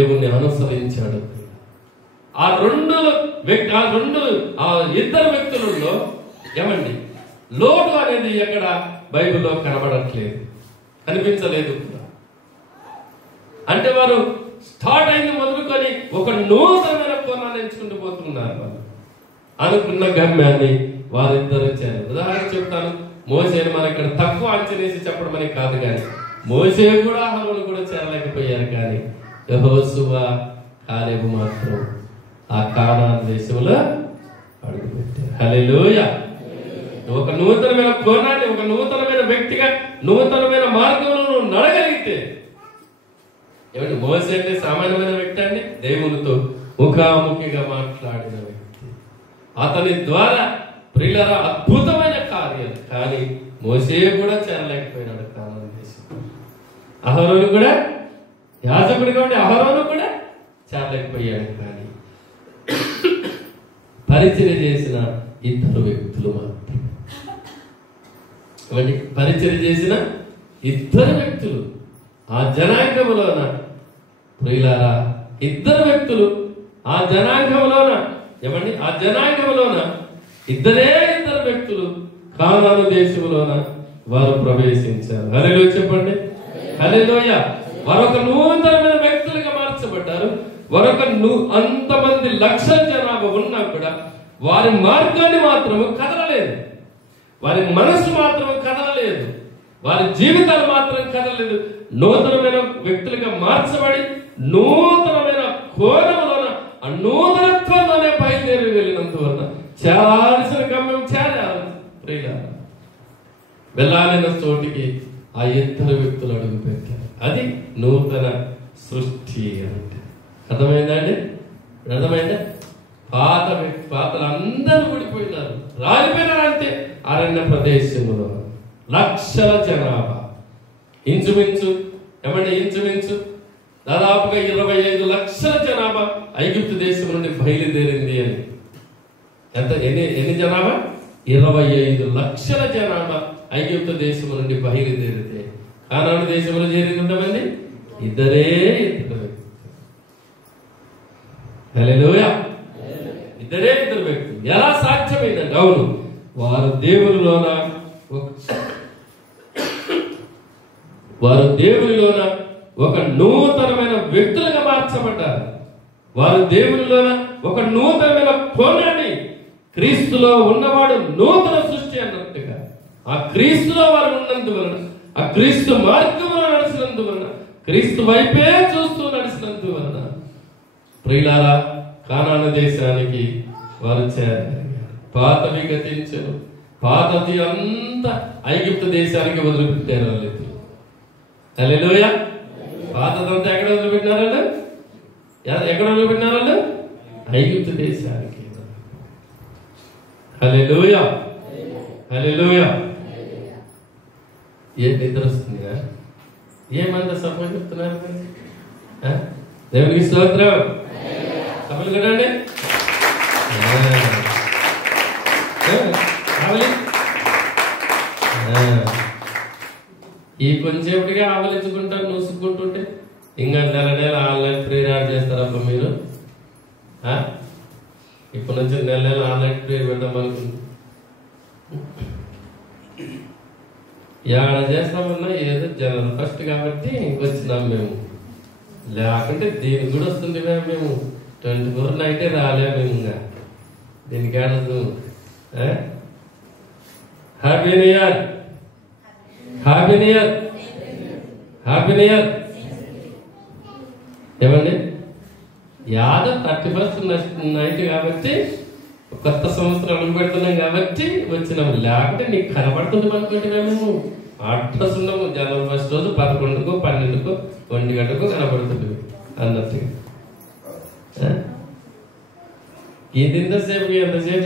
దేవుణ్ణి అనుసరించాడు. ఆ ఇద్దరు వ్యక్తులలో ఏమండి లోటు అనేది ఎక్కడ బైబిల్లో కనబడట్లేదు, కనిపించలేదు. అంటే వారు స్టార్ట్ అయింది మొదలుకొని ఒక నూతనమైన కోణాన్ని ఎంచుకుంటూ పోతున్నారు. వాళ్ళు అనుకున్న గమ్యాన్ని వారిద్దరూ చేరారు. ఉదాహరణ చెప్తాను, మోసేను మనం ఇక్కడ తక్కువ అంచనేసి చెప్పడం అని కాదు, కానీ మోసే కూడా అహరోను కూడా చేరలేకపోయారు. కానీ యెహోషువ కాలేబు మాత్రం ఆ కానాను దేశంలో అడుగుపెట్టారు. హల్లెలూయా. ఒక నూతనమైన కోణాన్ని, ఒక నూతనమైన వ్యక్తిగా, నూతనమైన మార్గంలో నువ్వు నడగలిగితే, ఏమంటే మోసే అంటే సామాన్యమైన వ్యక్తి అండి, దేవునితో ముఖాముఖిగా మాట్లాడిన వ్యక్తి. అతని ద్వారా ప్రియులారా అద్భుతమైన కార్యాలు. కానీ మోసే కూడా చేరలేకపోయినాడు కానాను దేశం. అహరోను కూడా యాజకుడిగా ఉండి అహరోను కూడా చేరలేకపోయాడు. కానీ పరిచర్య చేసిన ఇద్దరు వ్యక్తులు మాత్రం, పరిచర్య చేసిన ఇద్దరు వ్యక్తులు ఆ జనాంగంలోన, ప్రియులారా ఇద్దరు వ్యక్తులు ఆ జనాంగంలోన, ఏమండి ఆ జనాంగంలోన ఇద్దరు వ్యక్తులు కానాను దేశంలోన వారు ప్రవేశించారు. హల్లెలూయా చెప్పండి. హల్లెలూయా. వారొక నూతనమైన వ్యక్తులుగా మార్చబడ్డారు. అంతమంది లక్షల జనాభా ఉన్నా కూడా వారి మార్గాన్ని మాత్రము కదలలేదు, వారి మనసు మాత్రం కదలలేదు, వారి జీవితాలు మాత్రం కదలలేదు. నూతనమైన వ్యక్తులుగా మార్చబడి నూతనమైన కోణంలోన ఆ నూతనత్వంలోనే బయలుదేరి వెళ్ళినందువల్ల చేరాల్సిన గమ్యం చేరాలి. వెళ్ళాలిన చోటికి ఆ ఇద్దరు వ్యక్తులు అడుగు పెట్టారు. అది నూతన సృష్టి అంటే. అర్థమైందా అండి? అర్థమైందా? పాతలు అందరూ ఊడిపోయినారు, రాలిపోయినారు. అంతే అరణ్య ప్రదేశంలో లక్షల జనాభా, ఇంచుమించు దాదాపుగా 25 లక్షల జనాభా ఐగుప్తు దేశం నుండి బయలుదేరింది అని. ఎన్ని జనాభా? 25 లక్షల జనాభా ఐగుప్తు దేశం నుండి బయలుదేరితే కానాను దేశంలో చేరింది ఎంతమంది? ఇద్దరు వ్యక్తులు. హల్లెలూయా. ఇద్దరు వ్యక్తులు. ఎలా సాధ్యమైందంటే, అవును, వారు దేవునిలోన ఒక నూతనమైన వ్యక్తులుగా మార్చబడ్డారు. వారు దేవునిలోన ఒక నూతనమైన కోణాన్ని, క్రీస్తులో ఉన్నవాడు నూతన సృష్టి అన్నట్టుగా ఆ క్రీస్తులో వారు ఉన్నందువలన, ఆ క్రీస్తు మార్గంలో నడిచినందువలన, క్రీస్తు వైపే చూస్తూ నడిచినందువలన ప్రియులారా కానాను దేశానికి వారు చేరారు. పాతవి గతించను. పాతది అంతా ఐగుప్తు దేశానికి వదిలిపెట్టారు వాళ్ళు. హల్లెలూయా. పాతదంతా ఎక్కడ వదిలిపెట్టినారు? ఎక్కడ వదిలిపెట్టినారు? ఐగుప్తు దేశానికి. హల్లెలూయా. హల్లెలూయా. ఏం నిద్ర వస్తుందిగా? ఏమంత సపోజ్ చెప్తున్నారు? దేవునికి స్తోత్రం. సభలు కదండి. ఈ కొంచెంగా ఆవలించుకుంటారు, నూసుకుంటుంటే ఇంకా నెల ఆన్లైన్ ప్రేయర్ చేస్తారబ్బా మీరు. ఇప్పటి నుంచి నెల ఆన్లైన్ ప్రేయర్ పెడదాం అనుకుంటున్నాం. ఏడ చేస్తామన్నా ఏదో జనరల్ ఫస్ట్ కాబట్టి వచ్చినాం మేము. లేకుంటే దీనికి కూడా వస్తుంది మేము 24 నైటే రాలేము. ఇంకా దీనికి ఆడదు. Happy new year, happy new year, happy new year. ఏమండి యాదో 31st నైట్ కాబట్టి కొత్త సంవత్సరం అమలు పెడుతున్నాం కాబట్టి వచ్చినాం. లేకుంటే నీకు కనబడుతుంది అనుకుంటే మేము అడ్రస్ ఉన్నాము. జనవరి 1st రోజు 11కో 12కో 1 గంటకో కనబడుతుంది అన్నట్టుగా. ఎంతసేపు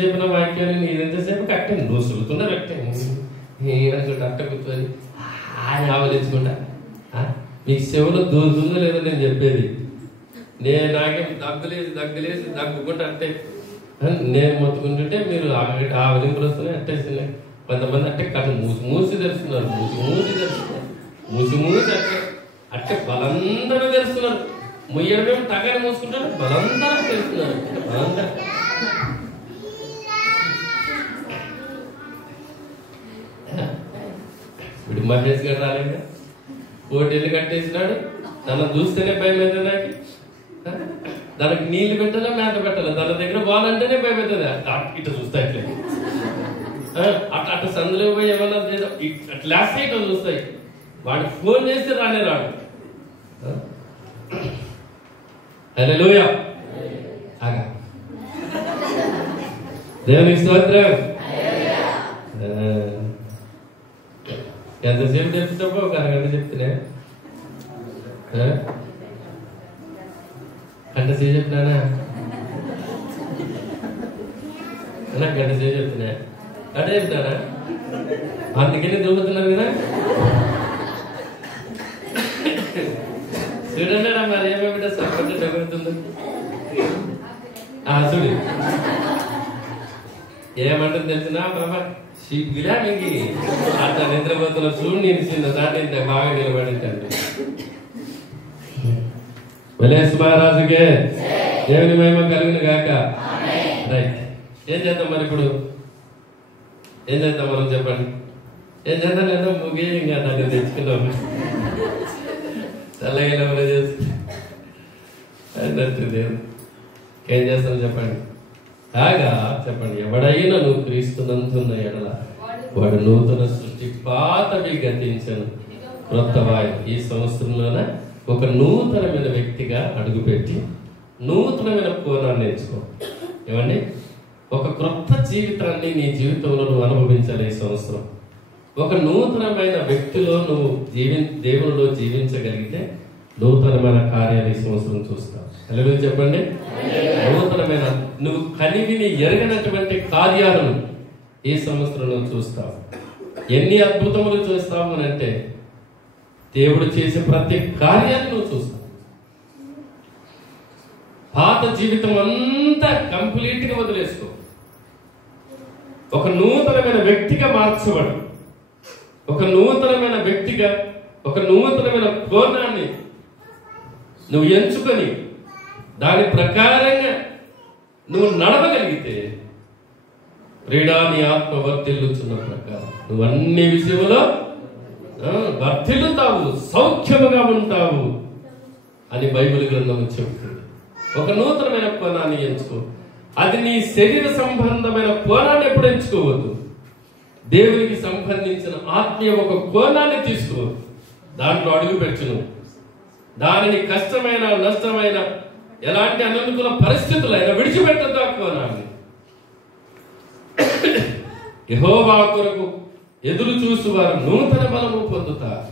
చెప్పిన వాక్యాన్ని ఎంతసేపు కట్టండి, నువ్వు సులుతున్నా కట్టండి అట్ట కూర్చొని ఆయన ఆవలించుకుంటా. మీకు చెవులో దూరుతుందో లేదో నేను చెప్పేది. నాకేం దగ్గులేసి దగ్గుకుంటా అంటే నేను మొత్తుకుంటుంటే మీరు ఆవలింపులు వస్తున్నాయి. అట్టే కొంతమంది అంటే కథ మూసి తెరుస్తున్నారు, మూసి అట్టే బలందరూ తెరుస్తున్నారు. ముయ్యడమేమో టగానే మూసుకుంటాడు, బలందరం తెలుస్తున్నారు. బలందరం ఇప్పుడు మహేష్ గారు రాలేదా, పోటీలు కట్టేసినాడు. తనను చూస్తేనే భయం అవుతుంది నాకు. దానికి నీళ్లు పెట్టాలా మేత పెట్టాలా, తన దగ్గర బాలంటేనే భయం అవుతుంది. ఇట్లా చూస్తాయి అట్లే అట్లా సందులో పోయి ఏమన్నా క్లాస్ ఇట్లా చూస్తాయి. వాడికి ఫోన్ చేస్తే రానే రాడు. హల్లెలూయా. దేవునికి స్తోత్రం. ఎంతసేపు చెప్తావో ఒక అరగంట చెప్తున్నా, గంట సేపు చెప్తానా, గంట సేపు చెప్తున్నా, అదే చెప్తానా, అందుకనే దూకుతున్నారు కదా. చూడండి మరి ఏమేమిటో సపోర్ట్ తగ్గుతుందో. చూడు ఏమంటుంది తెలిసిన ప్రభా సిగ్గులా మీకు అట్లా నిద్రపోతున్నా చూడు, నేను చిన్న దాటి బాగా నిలబడిందండి. మహారాజుకే దేవుని మహిమ కలుగును గాక. రైట్, ఏం చేద్దాం మరి ఇప్పుడు? ఏం చేద్దాం మనం చెప్పండి? ఏం చేద్దాం లేదా ముగి ఇంకా దాన్ని తెచ్చుకున్నాము చల్లగా చేస్తుంది. ఏం చేస్తాను చెప్పండి? కాగా చెప్పండి. ఎవడైనా నువ్వు క్రీస్తునందున్న ఎడల వాడు నూతన సృష్టి, పాతవి గతించను క్రొత్త వాయు. ఈ సంవత్సరంలోన ఒక నూతనమైన వ్యక్తిగా అడుగుపెట్టి నూతనమైన కోణాన్ని నేర్చుకో. ఏమండి, ఒక క్రొత్త జీవితాన్ని నీ జీవితంలో నువ్వు అనుభవించాలి. ఈ సంవత్సరం ఒక నూతనమైన వ్యక్తిలో నువ్వు దేవునిలో జీవించగలిగితే నూతనమైన కార్యాలు ఈ సంవత్సరం చూస్తావు. హల్లెలూయా చెప్పండి. నూతనమైన నువ్వు కనివిని ఎరగనటువంటి కార్యాలను ఈ సంవత్సరంలో చూస్తావు. ఎన్ని అద్భుతములు చూస్తావు అని అంటే దేవుడు చేసే ప్రతి కార్యాన్ని నువ్వు చూస్తావు. పాత జీవితం అంతా కంప్లీట్ గా వదిలేసుకో. ఒక నూతనమైన వ్యక్తిగా మార్చబడు. ఒక నూతనమైన వ్యక్తిగా, ఒక నూతనమైన కోణాన్ని నువ్వు ఎంచుకొని దాని ప్రకారంగా నువ్వు నడవగలిగితే ప్రియుడా నీ ఆత్మ వర్ధిల్లుచున్న ప్రకారం నువ్వు అన్ని విషయంలో వర్ధిల్లుతావు, సౌఖ్యముగా ఉంటావు అని బైబిల్ గ్రంథం చెబుతుంది. ఒక నూతనమైన కోణాన్ని ఎంచుకో. అది నీ శరీర సంబంధమైన కోణాన్ని ఎప్పుడు ఎంచుకోవద్దు. దేవునికి సంబంధించిన ఆత్మీయ ఒక కోణాన్ని తీసుకో, దాంట్లో అడుగు పెట్టును. దానిని కష్టమైన, నష్టమైన, ఎలాంటి అననుకూల పరిస్థితులైనా విడిచిపెట్టద్దు ఆ కోణాన్ని. యెహోవా కొరకు ఎదురు చూసి వారు నూతన బలము పొందుతారు.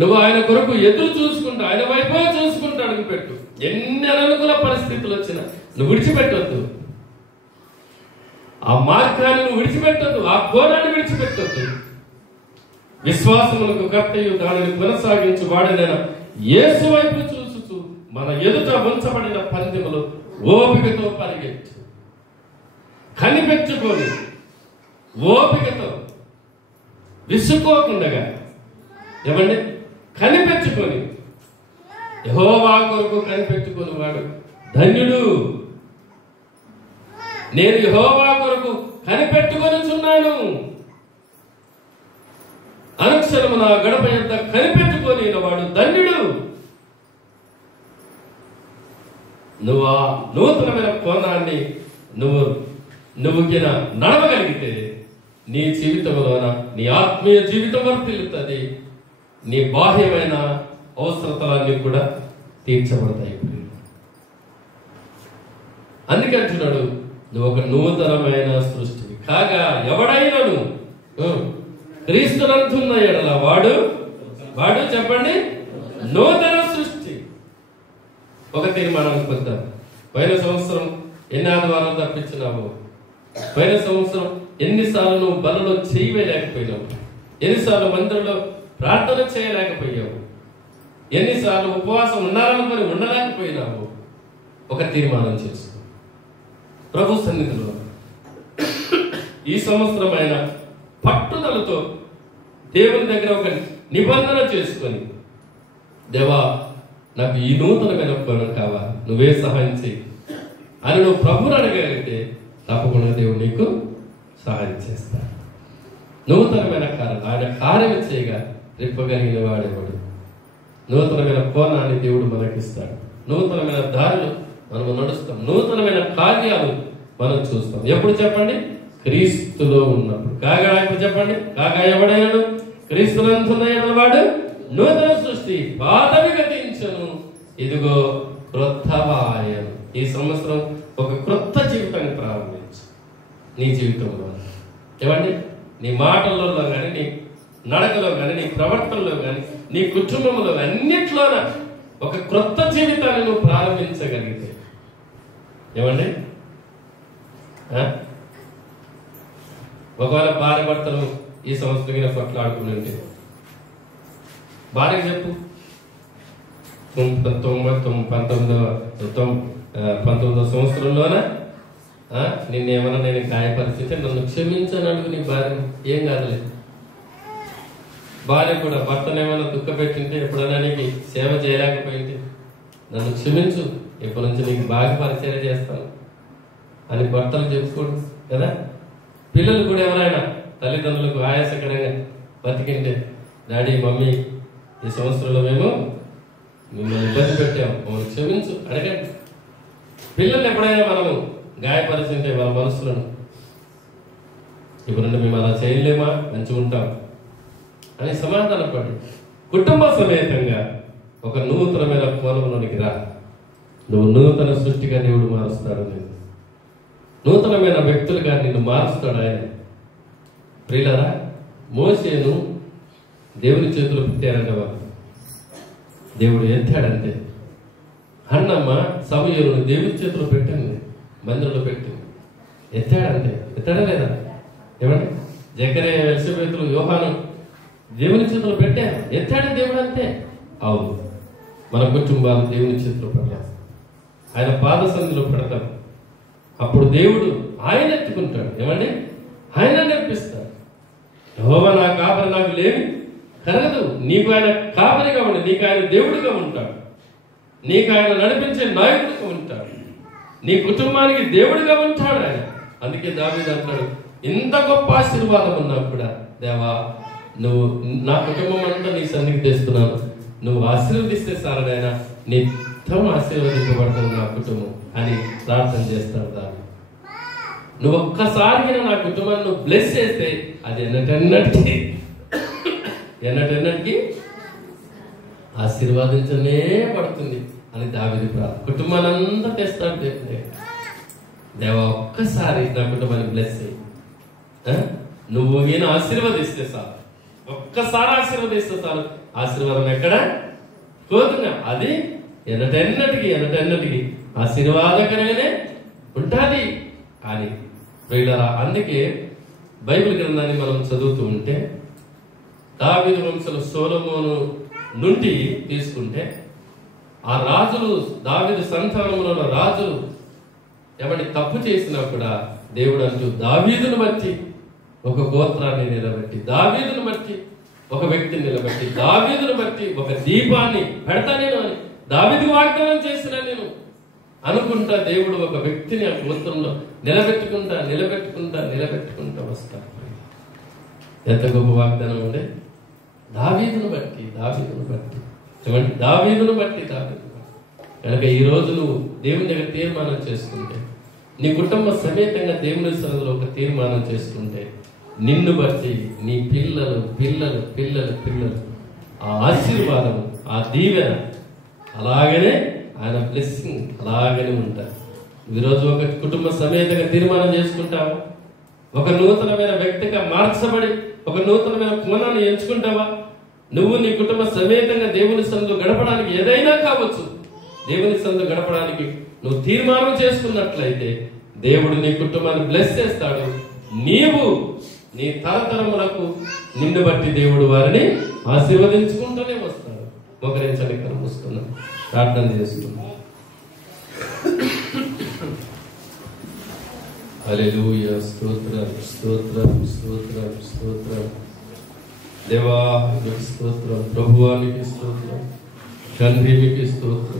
నువ్వు ఆయన కొరకు ఎదురు చూసుకుంటా, ఆయన వైపు చూసుకుంటూ అడుగు పెట్టు. ఎన్ని అననుకూల పరిస్థితులు వచ్చినా నువ్వు విడిచిపెట్టొద్దు. ఆ మార్గాన్ని నువ్వు విడిచిపెట్టొద్దు, ఆ కోణాన్ని విడిచిపెట్టొద్దు. విశ్వాసములకు కర్తయు దానిని కొనసాగించు వాడినైన యేసు వైపు చూసుచు మన ఎదుట ఉంచబడిన పందెములు ఓపికతో పరిగెత్తు. కనిపెట్టుకొని ఓపికతో విసుక్కోకుండగా, ఏమండి, కనిపెట్టుకొని యెహోవా కొరకు కనిపెట్టుకొని వాడు ధన్యుడు. నేను యెహోవా కొరకు కనిపెట్టుకొనుచున్నాను. అనుక్షణము నా గడప యొద్ద కనిపెట్టుకొని వాడు ధన్యుడు. నువ్వు ఆ నూతనమైన కోణాన్ని నువ్వు నడవగలిగితే నీ జీవితంలోన నీ ఆత్మీయ జీవితం వర్తిల్లుతుంది. నీ బాహ్యమైన అవసరతలన్నీ కూడా తీర్చబడతాయి. అందుకే అంటున్నాడు, నువ్వు ఒక నూతనమైన సృష్టి కాగా ఎవడైనాను క్రీస్తునందున్న ఎడల వాడు చెప్పండి నూతన సృష్టి. ఒక తీర్మానానికి వద్దాం. పోయిన సంవత్సరం ఎన్ని ఆదివారాలు తప్పించినావు? పోయిన సంవత్సరం ఎన్నిసార్లు నువ్వు బలలో చేయలేకపోయినావు? ఎన్నిసార్లు మందిరంలో ప్రార్థన చేయలేకపోయావు? ఎన్నిసార్లు ఉపవాసం ఉండాలనుకొని ఉండలేకపోయినావు? ఒక తీర్మానం చేసుకో. ప్రభు సన్నిధిలో ఈ సంవత్సరమైన పట్టుదలతో దేవుని దగ్గర ఒక నిబంధన చేసుకొని, దేవా నాకు ఈ నూతనమైన కోణం కావాలి, నువ్వే సహాయం చేయి అని నువ్వు ప్రభువుని అడగలిగితే తప్పకుండా దేవుడు నీకు సహాయం చేస్తాడు. నూతనమైన కార్యం, ఆయన కార్యం చేయగా రిప్పగలిగిన వాడేవాడు. నూతనమైన కోణాన్ని దేవుడు మనకిస్తాడు. నూతనమైన దారులు మనం నడుస్తాం. నూతనమైన కార్యాలు మనం చూస్తాం. ఎప్పుడు చెప్పండి? క్రీస్తులో ఉన్నప్పుడు. కాగా ఇప్పుడు చెప్పండి, కాగా ఎవడైనాడు క్రీస్తునందున్న వాడు నూతన సృష్టి, పాతవి గతించను, ఇదిగో క్రొత్తవాయను. ఈ సంవత్సరం ఒక క్రొత్త జీవితాన్ని ప్రారంభించు నీ జీవితంలో. ఏమండి? నీ మాటల్లో కానీ, నీ నడకలో కానీ, నీ ప్రవర్తనలో కానీ, నీ కుటుంబంలో అన్నిట్లోన ఒక క్రొత్త జీవితాన్ని నువ్వు ప్రారంభించగలిగితే, ఏమండి, ఒకవేళ భార్య భర్తలు ఈ సంవత్సరం కొట్లాడుకుని ఉంటే భార్యకి చెప్పు, 19వ సంవత్సరంలోన నిన్నేమన్నా నేను గాయపరిచితే నన్ను క్షమించని అడుగు నీ భార్య. ఏం కాదులేదు. భార్య కూడా భర్తనేమైనా దుఃఖ పెట్టింటే, ఎప్పుడైనా నీకు సేవ చేయలేకపోయింటే నన్ను క్షమించు, ఎప్పటి నుంచి నీకు బాగా పరిచయం చేస్తాను అని భర్తలు చెప్పుకోడు కదా. పిల్లలు కూడా ఎవరైనా తల్లిదండ్రులకు ఆయాసకరంగా బతికింటే, డాడీ మమ్మీ ఈ సంవత్సరంలో మేము మిమ్మల్ని ఇబ్బంది పెట్టాము, మమ్మల్ని క్షమించు అడగండి. పిల్లలు ఎప్పుడైనా మనము గాయపరిచింటే వాళ్ళ మనసులను, ఇప్పుడు మేము అలా చేయలేమా, మంచిగా ఉంటాం అని సమాధానపడి కుటుంబ సమేతంగా ఒక నూతనమైన కోణంలోనికి రా. నువ్వు నూతన సృష్టిగా దేవుడు మారుస్తాడు. నేను నూతనమైన వ్యక్తులుగా నిన్ను మారుస్తాడు ఆయన. ప్రియులారా, మోషేను దేవుని చేతులు పెట్టారంటే వాళ్ళు దేవుడు ఎత్తాడంటే, హన్నమ్మ సమూయేలును దేవుని చేతులు పెట్టింది, మందిరంలో పెట్టింది. ఎత్తాడంటే ఎత్తాడా లేదా? ఏమండి? జకరియా, ఎలిసబెతులు, యోహాను దేవుని చేతులు పెట్టారు. ఎత్తాడు దేవుడు అంతే. అవును, మన కుటుంబాలు దేవుని చేతులు పెట్టాలి. ఆయన పాద సన్నిధిలో పెడతాం. అప్పుడు దేవుడు ఆయన ఎత్తుకుంటాడు. ఏమండి? ఆయన నేర్పిస్తాడు. యెహోవా నా కాపరి, నాకు లేమి కరగదు. నీకు ఆయన కాపరిగా ఉండి, నీకు ఆయన దేవుడిగా ఉంటాడు, నీకు ఆయన నడిపించే నాయకుడిగా ఉంటాడు, నీ కుటుంబానికి దేవుడిగా ఉంటాడు ఆయన. అందుకే దావీదు అంటాడు, ఇంత గొప్ప ఆశీర్వాదం ఉన్నా కూడా, దేవా నువ్వు నా కుటుంబం అంతా నీ సన్నిధికి తెస్తున్నాను, నువ్వు ఆశీర్వదిస్తే సారనైనా నిత్యం ఆశీర్వదించబడుతుంది నా కుటుంబం అని ప్రార్థన చేస్తాడు. దాన్ని నువ్వు ఒక్కసారిగా నా కుటుంబాన్ని నువ్వు బ్లెస్ చేస్తే అది ఎన్నటెన్నటికి ఆశీర్వాదించనే పడుతుంది అని దావీదు ప్రార్థన. కుటుంబాన్ని అంతా తెస్తాడు దేవుడే. దేవా ఒక్కసారి నా కుటుంబాన్ని బ్లెస్ చేయి, నువ్వు ఈయన ఆశీర్వదిస్తే చాలు, ఒక్కసారి ఆశీర్వదిస్తే చాలు, ఆశీర్వాదం ఎక్కడ పోతున్నా అది ఎన్నటెన్నటికి ఆశీర్వాదకరంగానే ఉంటుంది అని. ప్రియులారా, అందుకే బైబిల్ గ్రంథాన్ని మనం చదువుతూ ఉంటే దావీదు వంశంలో సొలొమోను నుండి తీసుకుంటే ఆ రాజులు, దావీదు సంతానంలో ఉన్న రాజులు ఎవరి తప్పు చేసినా కూడా దేవుడు అంటూ దావీదును బట్టి ఒక గోత్రాన్ని నిలబెట్టి, దావీదును బట్టి ఒక వ్యక్తిని నిలబెట్టి, దావీదును బట్టి ఒక దీపాన్ని పెడతా నేను అని దావీదు వాగ్దానం చేసిన నేను అనుకుంటా దేవుడు ఒక వ్యక్తిని ఆ గోత్రంలో నిలబెట్టుకుంటా వస్తాడు. ఎంత గొప్ప వాగ్దానం ఉండే! దావీదును బట్టి ఏమంటే దావీదును బట్టి కనుక ఈ రోజు నువ్వు దేవుని దగ్గర తీర్మానం చేసుకుంటే, నీ కుటుంబ సమేతంగా దేవుని సన్నిధిలో ఒక తీర్మానం చేసుకుంటే, నిన్ను బట్టి నీ పిల్లలు ఆ ఆశీర్వాదం, ఆ దీవెన అలాగనే ఆయన బ్లెస్సింగ్ అలాగనే ఉంటారు. ఈరోజు ఒక కుటుంబ సమేతంగా తీర్మానం చేసుకుంటావా? ఒక నూతనమైన వ్యక్తిగా మార్చబడి ఒక నూతనమైన కోణాన్ని ఎంచుకుంటావా? నువ్వు నీ కుటుంబ సమేతంగా దేవుని సన్నిధిలో గడపడానికి ఏదైనా కావచ్చు, దేవుని సన్నిధిలో గడపడానికి నువ్వు తీర్మానం చేసుకున్నట్లయితే దేవుడు నీ కుటుంబాన్ని బ్లెస్ చేస్తాడు. నీవు నీ తరతరములకు నిన్ను బట్టి దేవుడు వారిని ఆశీర్వదించుకుంటూనే వస్తాడు. మోకరించండి, కళ్ళు మూసుకున్నాం, ప్రార్థన చేసుకున్నాం. హల్లెలూయా, స్తోత్రం స్తోత్రం స్తోత్రం స్తోత్రం. దేవా నీకు స్తోత్రం, ప్రభువా నీకు స్తోత్రం. తండ్రి మీకు స్తోత్రం.